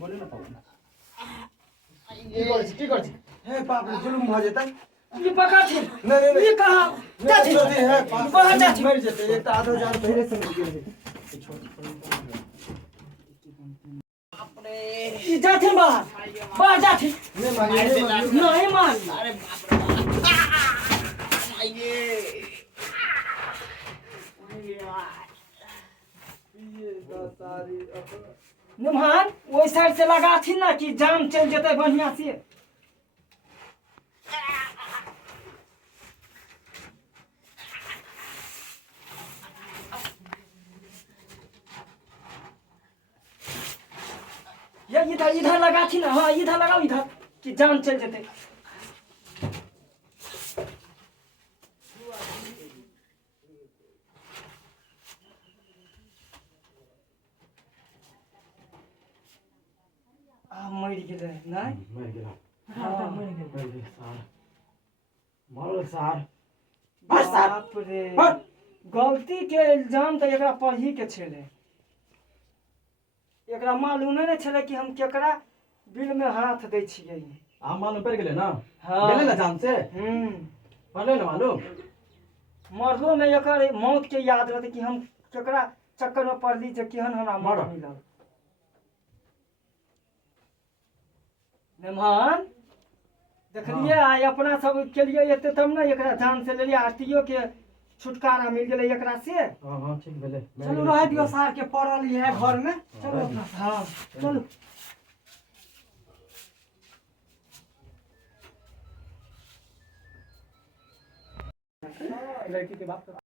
बोले ना पाऊ की करछि हे बाप रे जुलुम भ जेतै ये पका थी नहीं ये कहा नहीं है बाहर जा मर जेतै एक आधो जान पहले से मर गेल ये जाते बाहर जाते नहीं मारी नहीं मान अरे बाप रे ये सारी नुमान वो साइड से लगा थी ना कि जाम चल जते बढ़िया से ये इधर लगा थी ना। हाँ इधर लगाओ इधर कि जाम चल जते। मर गेलै नहीं मर गेला हाँ मर गेल सार मरल सार बस सार बाप रे गलती के इल्जाम तो एकरा पर ही के छेले। एकरा मालूम नहीं छले कि हम केकरा बिल में हाथ दै छियै। आ मालूम पड़ गेलै ना हाँ गेलै ना जान से पड़लै ना मालूम मरलो में एकर मौत के याद रहते कि हम केकरा चक्कर में पड़ली जे केहन हमरा मौत मरल। मिलल। मेहमान देखलिए आइ अपना सब के लिए एते तब ना एकरा जान से लेलिए आरटीओ के छुटकारा मिल गेलै एकरा से। हां ठीक भेलै चलो रह दियो सार के पड़ल है घर में। चलो हाँ चलो लड़की के बाप